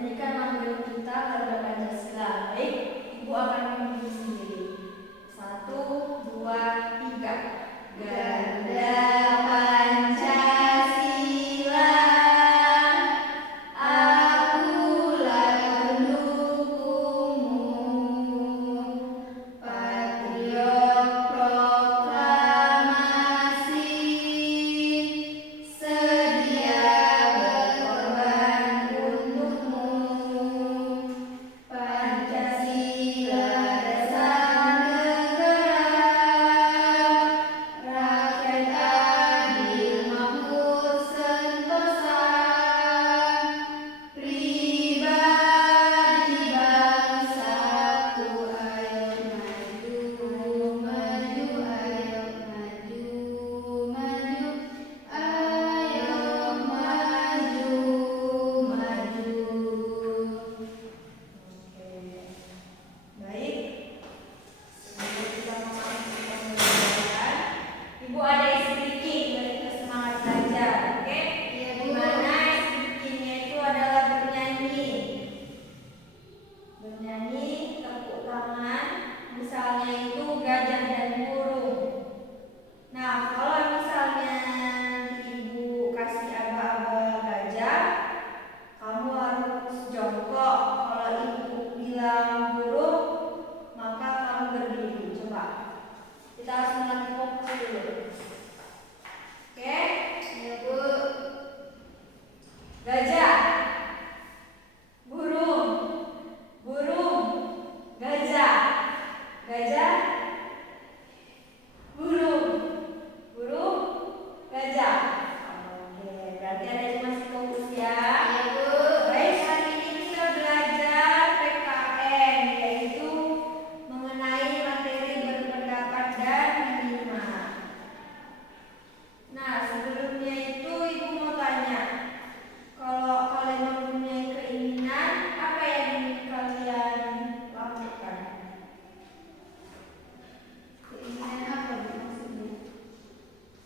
menyanyikan manggil kita kepada Pancasila. Baik, Ibu akan menyanyi sendiri. 1, 2, 3. Ganda Pancasila, akulah pendukungmu, patriot proklamasi, sedia berkorban untukmu. Pancasila dasar negara, rakyat adil makmur sentosa, pribadi bangsaku, ayo maju, maju, ayo maju, maju, ayo maju, maju. Oke, baik. Sebelum kita memasuki pembelajaran, Ibu ada isi bikin dari kita semangat belajar, oke? Iya, Bu. Dimana isi bikinnya itu adalah bernyanyi, tepuk tangan, misalnya itu gajah dan burung. Nah, kalau misalnya Ibu kasih aba-aba gajah, kamu harus jongkok. Kalau Ibu bilang burung, maka kamu berdiri. Coba. Kita harus melatih fokus dulu. Oke? Iya, Bu. Gajah. Burung. Gajah. Burung. Gajah. Oke, berarti ada masih fokus ya. Iya, Bu. Baik, hari ini kita belajar PKN, yaitu mengenai materi berpendapat dan menyimak. Nah, sebelumnya itu Ibu mau tanya, kalau kalian mempunyai keinginan, apa yang ingin kalian lakukan? Keinginan apa, Bu, maksudnya?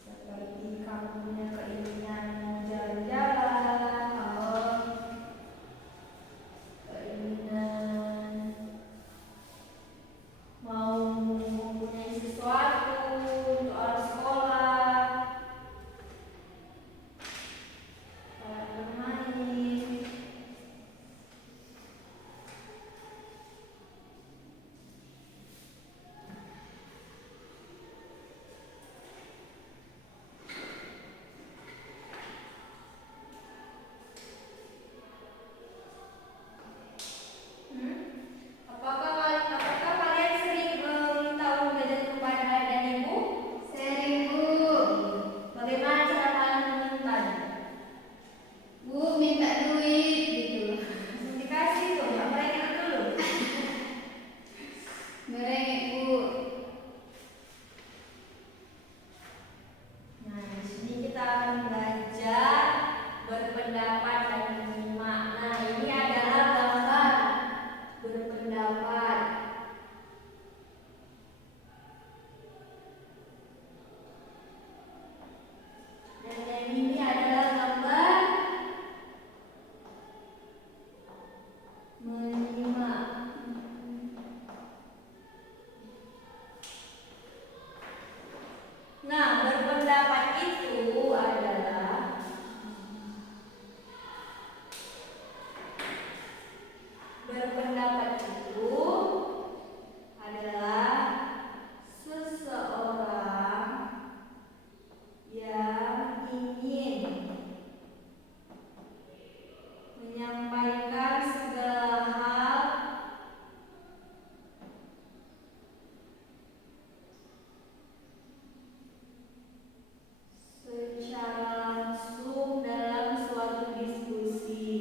Seperti kamu punya keinginan mau jalan-jalan, atau keinginan mau mempunyai sesuatu untuk anak sekolah, bermain. Apakah kalian sering meminta uang jajan kepada ayah dan ibu? Sering, Bu. Bagaimana cara kalian memintanya? Bu, minta duit gitu. Dikasih tuh, nggak merengek dulu. Merengek, Bu. Nah, di sini kita akan belajar berpendapat dan menyimak. Nah, ini adalah gambar berpendapat. Dan yang ini adalah gambar menyimak. Nah, berpendapat itu adalah seseorang yang ingin menyampaikan segala hal secara langsung dalam suatu diskusi.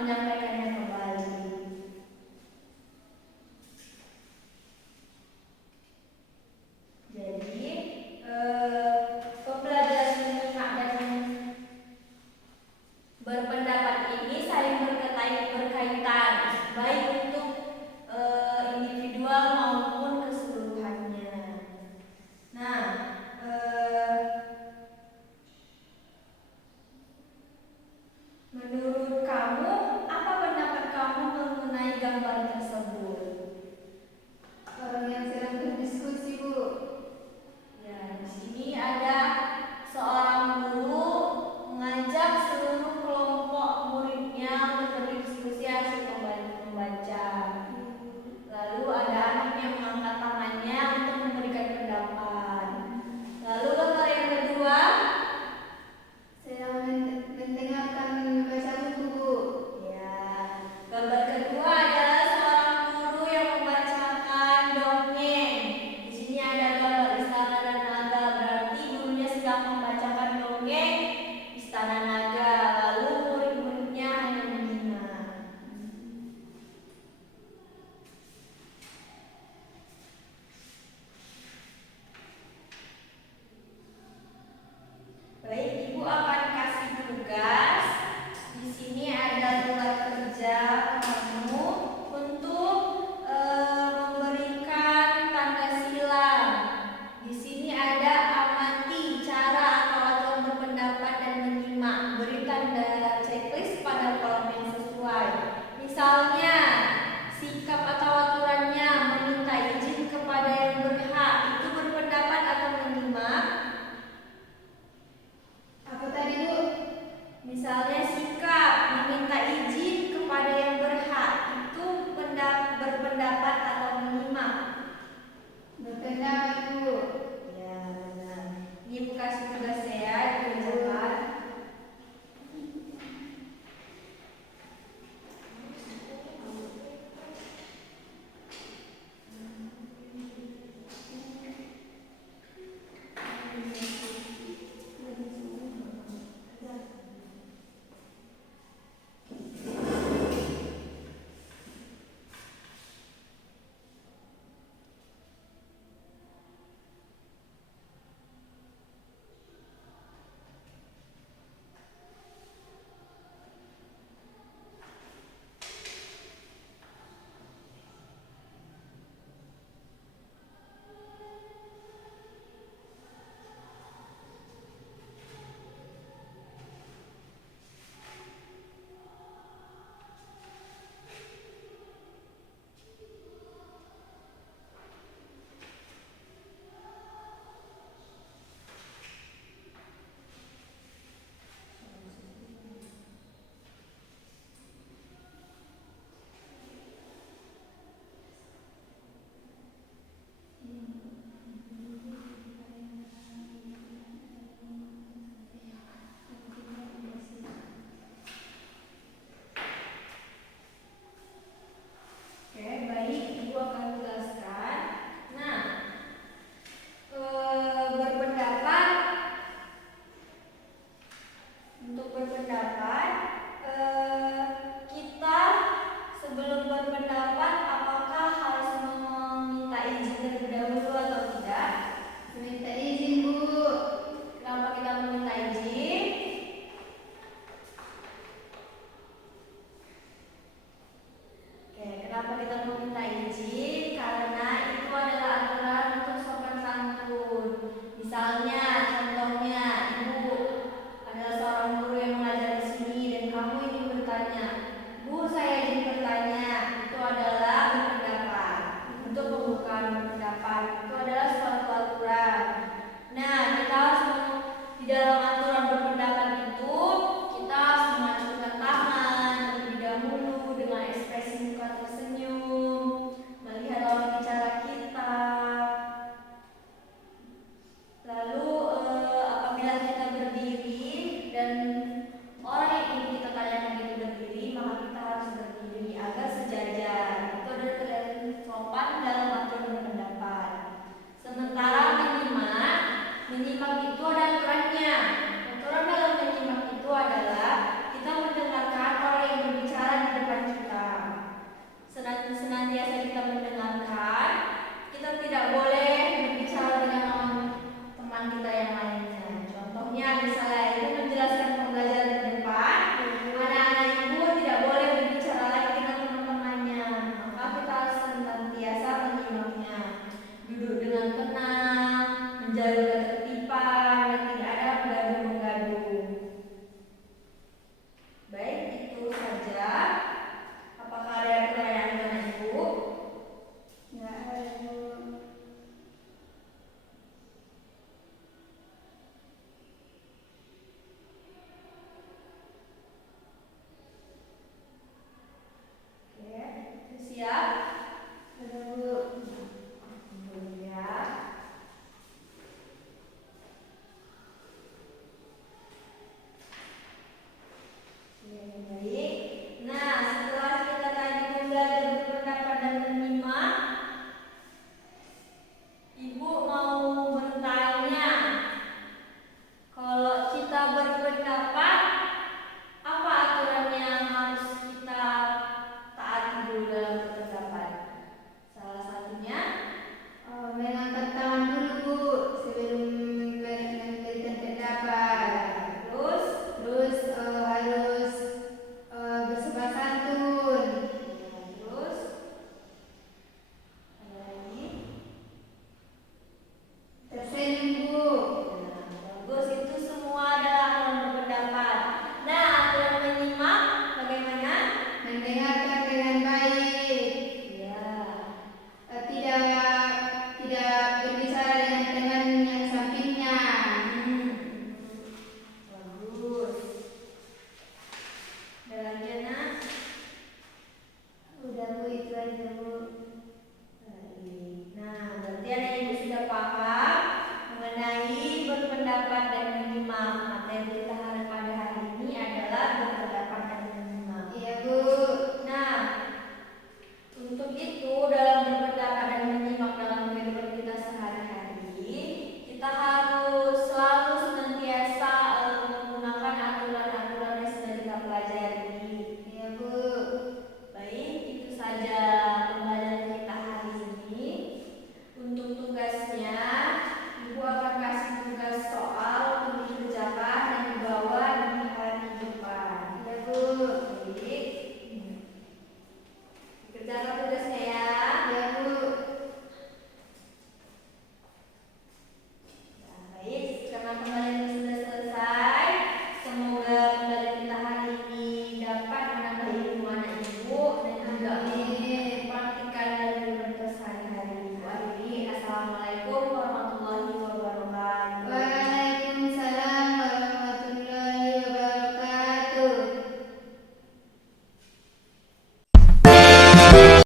menyampaikannya kembali. Jadi pembelajaran menyimak dan berpendapat ini saling berkaitan, baik untuk individual maupun keseluruhannya. Nah, menurut kamu, apa pendapat kamu mengenai gambar tersebut? Orang yang sedang berdiskusi, Bu. Ya, di sini ada seorang guru mengajak seluruh kelompok muridnya untuk berdiskusi hasil membaca. Lalu ada anak yang mengangkat tangannya untuk memberikan pendapat. Lalu gambar yang kedua, Saya mendengarkan membaca buku, Bu. ya, gambar kedua adalah seorang guru yang membacakan dongeng. Di sini ada gambar istana dan naga, berarti gurunya sedang membacakan dongeng istana naga. Lalu murid-muridnya hanya menyimak. Baik, Ibu akan kasih tugas. Di sini ada tugas kerja kamu untuk memberikan tanda silang. Di sini ada amati cara atau aturan berpendapat dan menyimak. Beri tanda checklist pada kolom yang sesuai. Misalnya, sikap atau aturannya meminta izin kepada yang berhak. Itu berpendapat atau menyimak? Apa tadi, Bu? Misalnya sikap meminta izin kepada yang berhak, itu berpendapat atau menyimak? Berpendapat, Bu. Ya, benar. Ini Ibu kasih tugas ya, dikerjakan. Oke, baik, Ibu akan jelaskan. Nah, berpendapat, untuk berpendapat, kita sebelum berpendapat apakah harus meminta izin terlebih dahulu atau tidak? Minta izin, Bu. Kenapa kita meminta izin? Oke, kenapa kita meminta izin? Karena itu adalah aturan untuk sopan santun. Misalnya, contohnya, Ibu adalah seorang guru yang mengajar di sini dan kamu ingin bertanya, Bu, saya ingin bertanya. Itu adalah berpendapat. Untuk pembukaan berpendapat itu adalah suatu aturan. Nah, kita harus di dalam aturan berpendapat itu kita harus mengacungkan tangan terlebih dahulu dengan ekspresi muka tersenyum, melihat lawan bicara kita. Lalu apabila kita berdiri dan orang yang ingin kita tanyakan itu berdiri, maka kita harus berdiri agar sejajar. Itu adalah terlihat sopan dalam aturan berpendapat. Sementara menyimak itu ada aturannya. dan